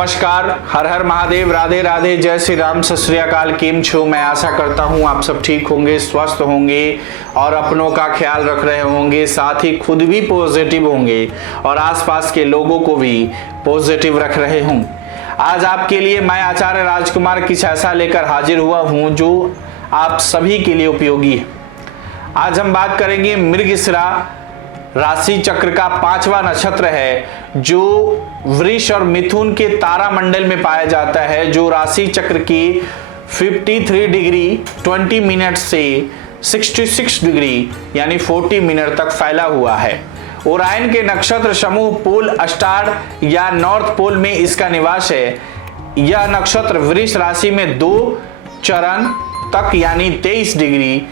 नमस्कार, हर हर महादेव, राधे राधे, जय श्री राम, सत श्री अकाल। केम छो? मैं आशा करता हूँ आप सब ठीक होंगे, स्वस्थ होंगे और अपनों का ख्याल रख रहे होंगे, साथ ही खुद भी पॉजिटिव होंगे और आसपास के लोगों को भी पॉजिटिव रख रहे होंगे। आज आपके लिए मैं आचार्य राजकुमार कुछ ऐसा लेकर हाजिर हुआ हूँ जो आप सभी के लिए उपयोगी है। आज हम बात करेंगे मृगशिरा राशि चक्र का 5वां नक्षत्र है जो वृष और मिथुन के तारा मंडल में पाया जाता है, जो राशि चक्र की 53 डिग्री 20 मिनट से 66 डिग्री यानी 40 मिनट तक फैला हुआ है। ओरायन के नक्षत्र समूह पोल स्टार या नॉर्थ पोल में इसका निवास है। यह नक्षत्र वृष राशि में 2 चरण तक यानी 23 डिग्री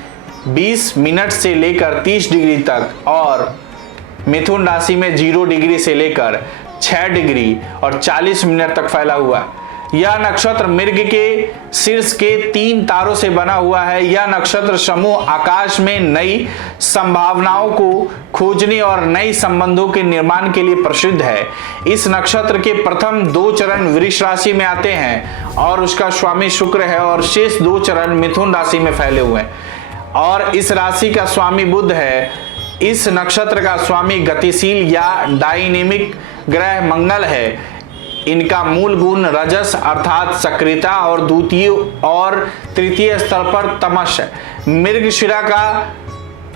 20 मिनट से लेकर 30 डिग्री तक और मिथुन राशि में 0 डिग्री से लेकर 6 डिग्री और 40 मिनट तक फैला हुआ है। यह नक्षत्र मृग के शीर्ष के 3 तारों से बना हुआ है। यह नक्षत्र समूह आकाश में नई संभावनाओं को खोजने और नए संबंधों के निर्माण के लिए प्रसिद्ध है। इस नक्षत्र के प्रथम 2 चरण वृष राशि में आते हैं और उसका स्वामी शुक्र है और शेष 2 चरण मिथुन राशि में फैले हुए हैं और इस राशि का स्वामी बुध है। इस नक्षत्र का स्वामी गतिशील या डायनेमिक ग्रह मंगल है। इनका मूल गुण रजस अर्थात सक्रियता और द्वितीय और तृतीय स्तर पर तमस है। मृगशिरा का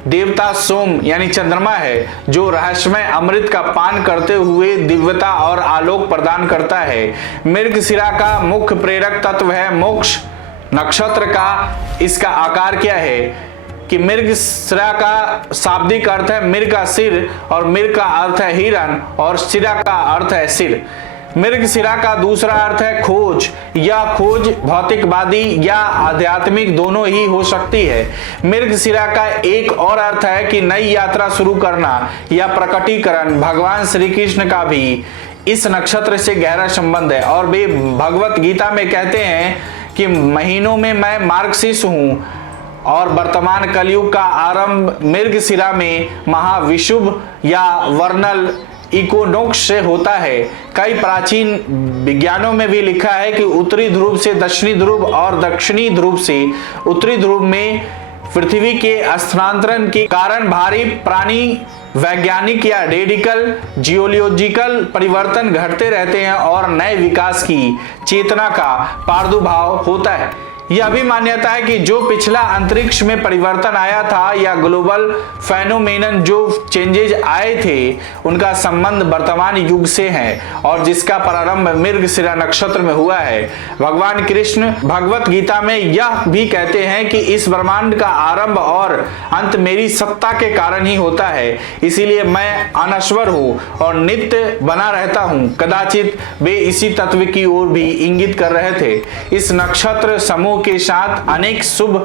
देवता सोम यानी चंद्रमा है जो रहस्यमय अमृत का पान करते हुए दिव्यता और आलोक प्रदान करता है। मृगशिरा का मुख्य प्रेरक तत्व है मोक्ष। नक्षत्र का इसका आकार क्या है कि मृगशिरा का शाब्दिक अर्थ है मृग का सिर और मृग का अर्थ है हिरण और शिरा का अर्थ है सिर। मृगशिरा का दूसरा अर्थ है खोज। यह खोज भौतिकवादी या आध्यात्मिक दोनों ही हो सकती है। मृगशिरा का एक और अर्थ है कि नई यात्रा शुरू करना या प्रकटीकरण। भगवान श्री कृष्ण का भी इस नक्षत्र से गहरा संबंध है और वे भगवत गीता में कहते हैं कि महीनों में मैं मार्गशीर्ष हूँ और वर्तमान कलयुग का आरंभ मृगशिरा में महाविषुव या वर्नल इक्विनोक्स से होता है। कई प्राचीन विज्ञानों में भी लिखा है कि उत्तरी ध्रुव से दक्षिणी ध्रुव और दक्षिणी ध्रुव से उत्तरी ध्रुव में पृथ्वी के स्थानांतरण के कारण भारी प्राणी वैज्ञानिक या रेडिकल जियोलॉजिकल परिवर्तन घटते रहते हैं और नए विकास की चेतना का प्रादुर्भाव होता है। यह भी मान्यता है कि जो पिछला अंतरिक्ष में परिवर्तन आया था या ग्लोबल फेनोमेनन जो चेंजेज आए थे उनका संबंध वर्तमान युग से है और जिसका प्रारंभ मृगशिरा नक्षत्र में हुआ है। भगवान कृष्ण भगवत गीता में यह भी कहते हैं कि इस ब्रह्मांड का आरंभ और अंत मेरी सत्ता के कारण ही होता है, इसीलिए मैं अनश्वर हूँ और नित्य बना रहता हूँ। कदाचित वे इसी तत्व की ओर भी इंगित कर रहे थे। इस नक्षत्र समूह के साथ अनेक शुभ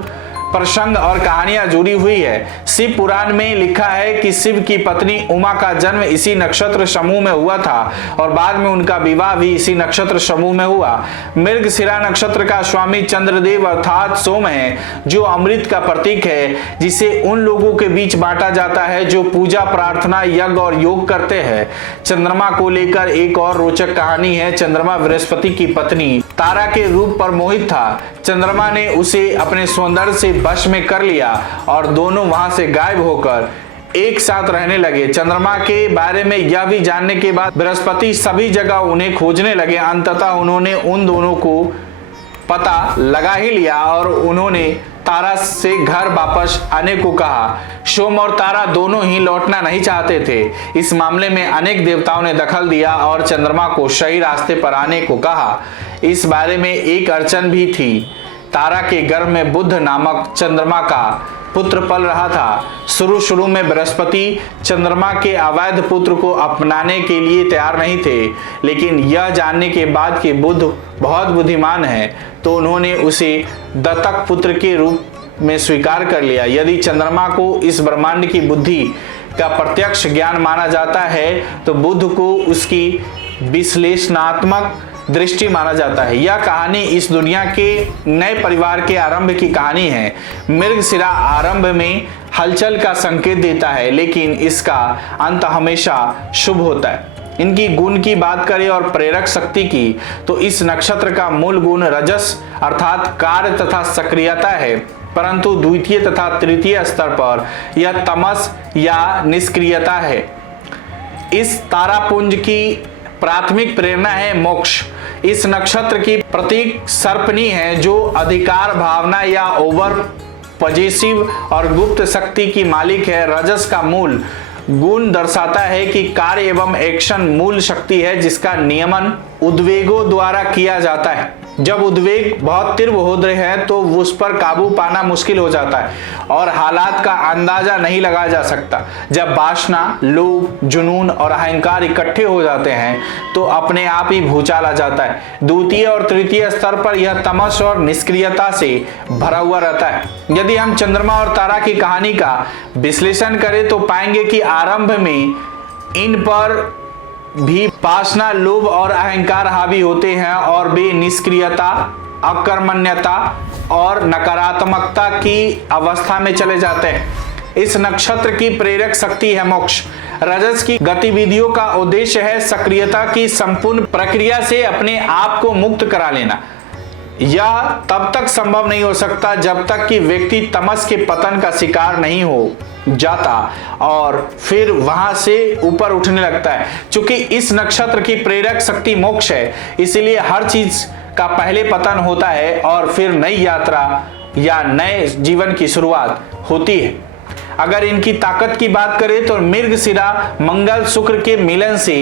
प्रसंग और कहानियां जुड़ी हुई है। शिव पुराण में लिखा है कि शिव की पत्नी उमा का जन्म इसी नक्षत्र समूह में हुआ था और बाद में उनका विवाह भी इसी नक्षत्र समूह में हुआ। मृगशिरा नक्षत्र का स्वामी चंद्रदेव अर्थात सोम है जो अमृत का प्रतीक है, जिसे उन लोगों के बीच बांटा जाता है जो पूजा प्रार्थना यज्ञ और योग करते हैं। चंद्रमा को लेकर एक और रोचक कहानी है। चंद्रमा बृहस्पति की पत्नी तारा के रूप पर मोहित था। चंद्रमा ने उसे अपने सौंदर्य से वश में कर लिया और दोनों वहां से गायब होकर एक साथ रहने लगे। चंद्रमा के बारे में यह भी जानने के बाद बृहस्पति सभी जगह उन्हें खोजने लगे। अंततः उन्होंने उन दोनों को पता लगा ही लिया और उन्होंने तारा से घर वापस आने को कहा। सोम और तारा दोनों ही लौटना नहीं चाहते थे। इस मामले में अनेक देवताओं ने दखल दिया और चंद्रमा को सही रास्ते पर आने को कहा। इस बारे में एक अड़चन भी थी। तारा के गर्भ में बुध नामक चंद्रमा का पुत्र पल रहा था। शुरू में बृहस्पति चंद्रमा के अवैध पुत्र को अपनाने के लिए तैयार नहीं थे, लेकिन यह जानने के बाद कि बुध बहुत बुद्धिमान है तो उन्होंने उसे दत्तक पुत्र के रूप में स्वीकार कर लिया। यदि चंद्रमा को इस ब्रह्मांड की बुद्धि का प्रत्यक्ष ज्ञान माना जाता है तो बुध को उसकी विश्लेषणात्मक दृष्टि माना जाता है। यह कहानी इस दुनिया के नए परिवार के आरंभ की कहानी है। मृगशिरा आरंभ में हलचल का संकेत देता है, लेकिन इसका अंत हमेशा शुभ होता है। इनकी गुण की बात करें और प्रेरक शक्ति की, तो इस नक्षत्र का मूल गुण रजस अर्थात कार्य तथा सक्रियता है, परंतु द्वितीय तथा तृतीय स्तर पर यह तमस या निष्क्रियता है। इस तारापुंज की प्राथमिक प्रेरणा है मोक्ष। इस नक्षत्र की प्रतीक सर्पनी है, जो अधिकार भावना या ओवर पॉजिटिव और गुप्त शक्ति की मालिक है। रजस का मूल गुण दर्शाता है कि कार्य एवं एक्शन मूल शक्ति है, जिसका नियमन उद्वेगों द्वारा किया जाता है। जब उद्वेग बहुत तीव्र हो रहे हैं तो उस पर काबू पाना मुश्किल हो जाता है और हालात का अंदाजा नहीं लगाया जा सकता। जब वासना, लोभ, जुनून और अहंकार इकट्ठे हो जाते हैं तो अपने आप ही भूचाल आ जाता है। द्वितीय और तृतीय स्तर पर यह तमस और निष्क्रियता से भरा हुआ रहता है। यदि हम चंद्रमा और तारा की कहानी का विश्लेषण करें तो पाएंगे कि आरंभ में इन पर भी वासना, लोभ और अहंकार हावी होते हैं और वे निष्क्रियता, अकर्मण्यता और नकारात्मकता की अवस्था में चले जाते हैं। इस नक्षत्र की प्रेरक शक्ति है मोक्ष। रजस की गतिविधियों का उद्देश्य है सक्रियता की संपूर्ण प्रक्रिया से अपने आप को मुक्त करा लेना। यह तब तक संभव नहीं हो सकता जब तक कि व्यक्ति तमस के पतन का शिकार नहीं हो जाता और फिर वहां से ऊपर उठने लगता है। क्योंकि इस नक्षत्र की प्रेरक शक्ति मोक्ष है, इसलिए हर चीज का पहले पतन होता है और फिर नई यात्रा या नए जीवन की शुरुआत होती है। अगर इनकी ताकत की बात करें तो मृगशिरा मंगल शुक्र के मिलन से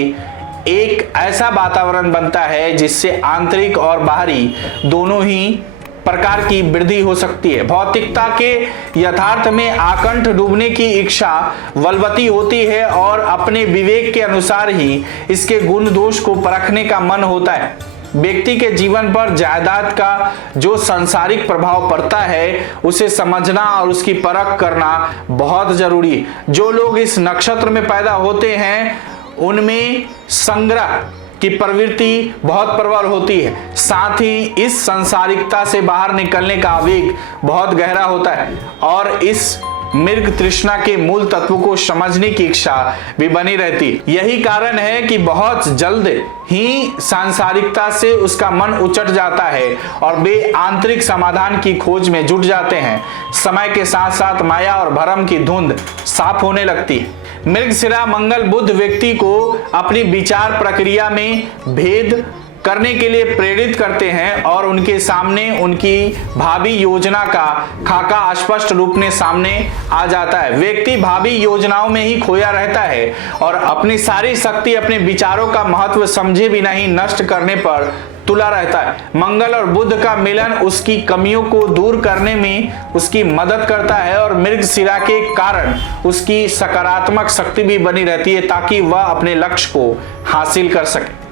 एक ऐसा वातावरण बनता है जिससे आंतरिक और बाहरी दोनों ही प्रकार की वृद्धि हो सकती है। भौतिकता के यथार्थ में आकंठ डूबने की इच्छा बलवती होती है और अपने विवेक के अनुसार ही इसके गुण दोष को परखने का मन होता है। व्यक्ति के जीवन पर जायदाद का जो सांसारिक प्रभाव पड़ता है उसे समझना और उसकी परख करना बहुत जरूरी है। जो लोग इस नक्षत्र में पैदा होते हैं उनमें संग्रह की प्रवृत्ति बहुत प्रबल होती है, साथ ही इस सांसारिकता से बाहर निकलने का आवेग बहुत गहरा होता है और इस मृग तृष्णा के मूल तत्व को समझने की इच्छा भी बनी रहती है। यही कारण है कि बहुत जल्द ही सांसारिकता से उसका मन उचट जाता है और वे आंतरिक समाधान की खोज में जुट जाते हैं। समय के साथ साथ माया और भ्रम की धुंध साफ होने लगती है। मृगशिरा मंगल बुध व्यक्ति को अपनी विचार प्रक्रिया में भेद करने के लिए प्रेरित करते हैं और उनके सामने उनकी भावी योजना का खाका स्पष्ट रूप में सामने आ जाता है। व्यक्ति भावी योजनाओं में ही खोया रहता है और अपनी सारी शक्ति अपने विचारों का महत्व समझे बिना ही नष्ट करने पर तुला रहता है। मंगल और बुध का मिलन उसकी कमियों को दूर करने में उसकी मदद करता है और मृगशिरा के कारण उसकी सकारात्मक शक्ति भी बनी रहती है ताकि वह अपने लक्ष्य को हासिल कर सके।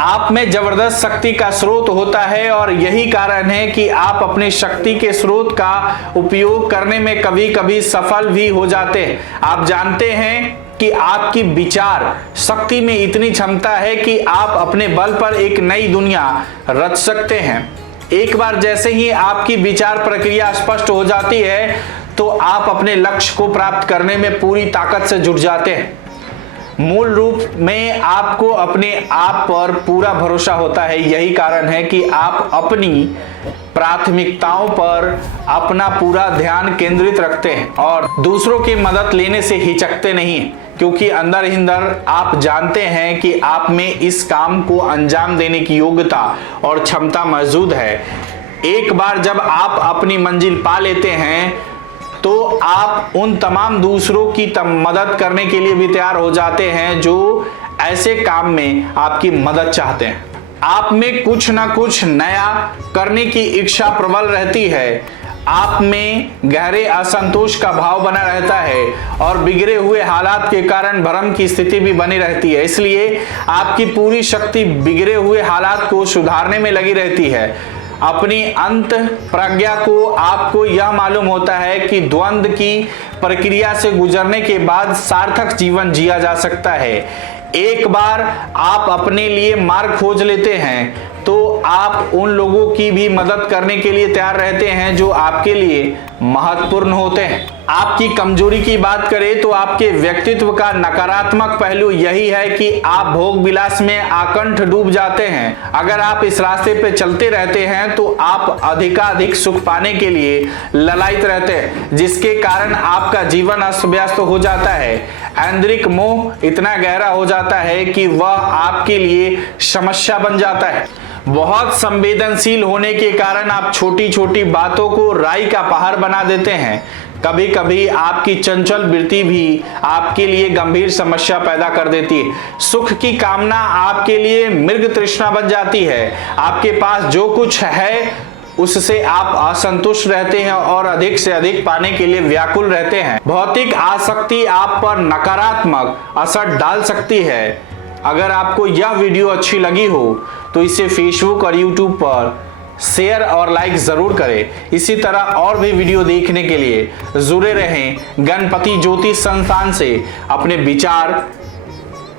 आप में जबरदस्त शक्ति का स्रोत होता है और यही कारण है कि आप अपने शक्ति के स्रोत का उपयोग करने में कभी कभी सफल भी हो जाते हैं। आप जानते हैं कि आपकी विचार शक्ति में इतनी क्षमता है कि आप अपने बल पर एक नई दुनिया रच सकते हैं। एक बार जैसे ही आपकी विचार प्रक्रिया स्पष्ट हो जाती है तो आप अपने लक्ष्य को प्राप्त करने में पूरी ताकत से जुट जाते हैं। मूल रूप में आपको अपने आप पर पूरा भरोसा होता है। यही कारण है कि आप अपनी प्राथमिकताओं पर अपना पूरा ध्यान केंद्रित रखते हैं और दूसरों की मदद लेने से हिचकते नहीं, क्योंकि अंदर ही अंदर आप जानते हैं कि आप में इस काम को अंजाम देने की योग्यता और क्षमता मौजूद है। एक बार जब आप अपनी मंजिल पा लेते हैं तो आप उन तमाम दूसरों की मदद करने के लिए भी तैयार हो जाते हैं जो ऐसे काम में आपकी मदद चाहते हैं। आप में कुछ ना कुछ नया करने की इच्छा प्रबल रहती है। आप में गहरे असंतोष का भाव बना रहता है और बिगड़े हुए हालात के कारण भ्रम की स्थिति भी बनी रहती है। इसलिए आपकी पूरी शक्ति बिगड़े हुए हालात को सुधारने में लगी रहती है। अपनी अंत प्रज्ञा को आपको यह मालूम होता है कि द्वंद्व की प्रक्रिया से गुजरने के बाद सार्थक जीवन जिया जा सकता है। एक बार आप अपने लिए मार्ग खोज लेते हैं तो आप उन लोगों की भी मदद करने के लिए तैयार रहते हैं जो आपके लिए महत्वपूर्ण होते हैं। आपकी कमजोरी की बात करें तो आपके व्यक्तित्व का नकारात्मक पहलू यही है कि आप भोग विलास में आकंठ डूब जाते हैं। अगर आप इस रास्ते पे चलते रहते हैं तो आप अधिकाधिक सुख पाने के लिए ललायित रहते हैं, जिसके कारण आपका जीवन अस्त व्यस्त हो जाता है। आंतरिक मोह इतना गहरा हो जाता है कि वह आपके लिए समस्या बन जाता है। बहुत संवेदनशील होने के कारण आप छोटी छोटी बातों को राई का पहाड़ बना देते हैं। कभी कभी आपकी चंचल वृत्ति भी आपके लिए गंभीर समस्या पैदा कर देती है। सुख की कामना आपके लिए मृग तृष्णा बन जाती है। आपके पास जो कुछ है उससे आप असंतुष्ट रहते हैं और अधिक से अधिक पाने के लिए व्याकुल रहते हैं। भौतिक आसक्ति आप पर नकारात्मक असर डाल सकती है। अगर आपको यह वीडियो अच्छी लगी हो तो इसे फेसबुक और यूट्यूब पर शेयर और लाइक जरूर करें। इसी तरह और भी वीडियो देखने के लिए जुड़े रहें गणपति ज्योतिष संस्थान से। अपने विचार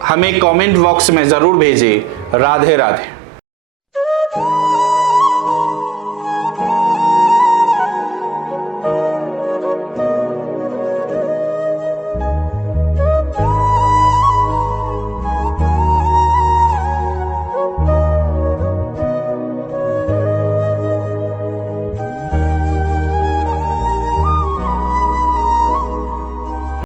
हमें कमेंट बॉक्स में जरूर भेजें। राधे राधे।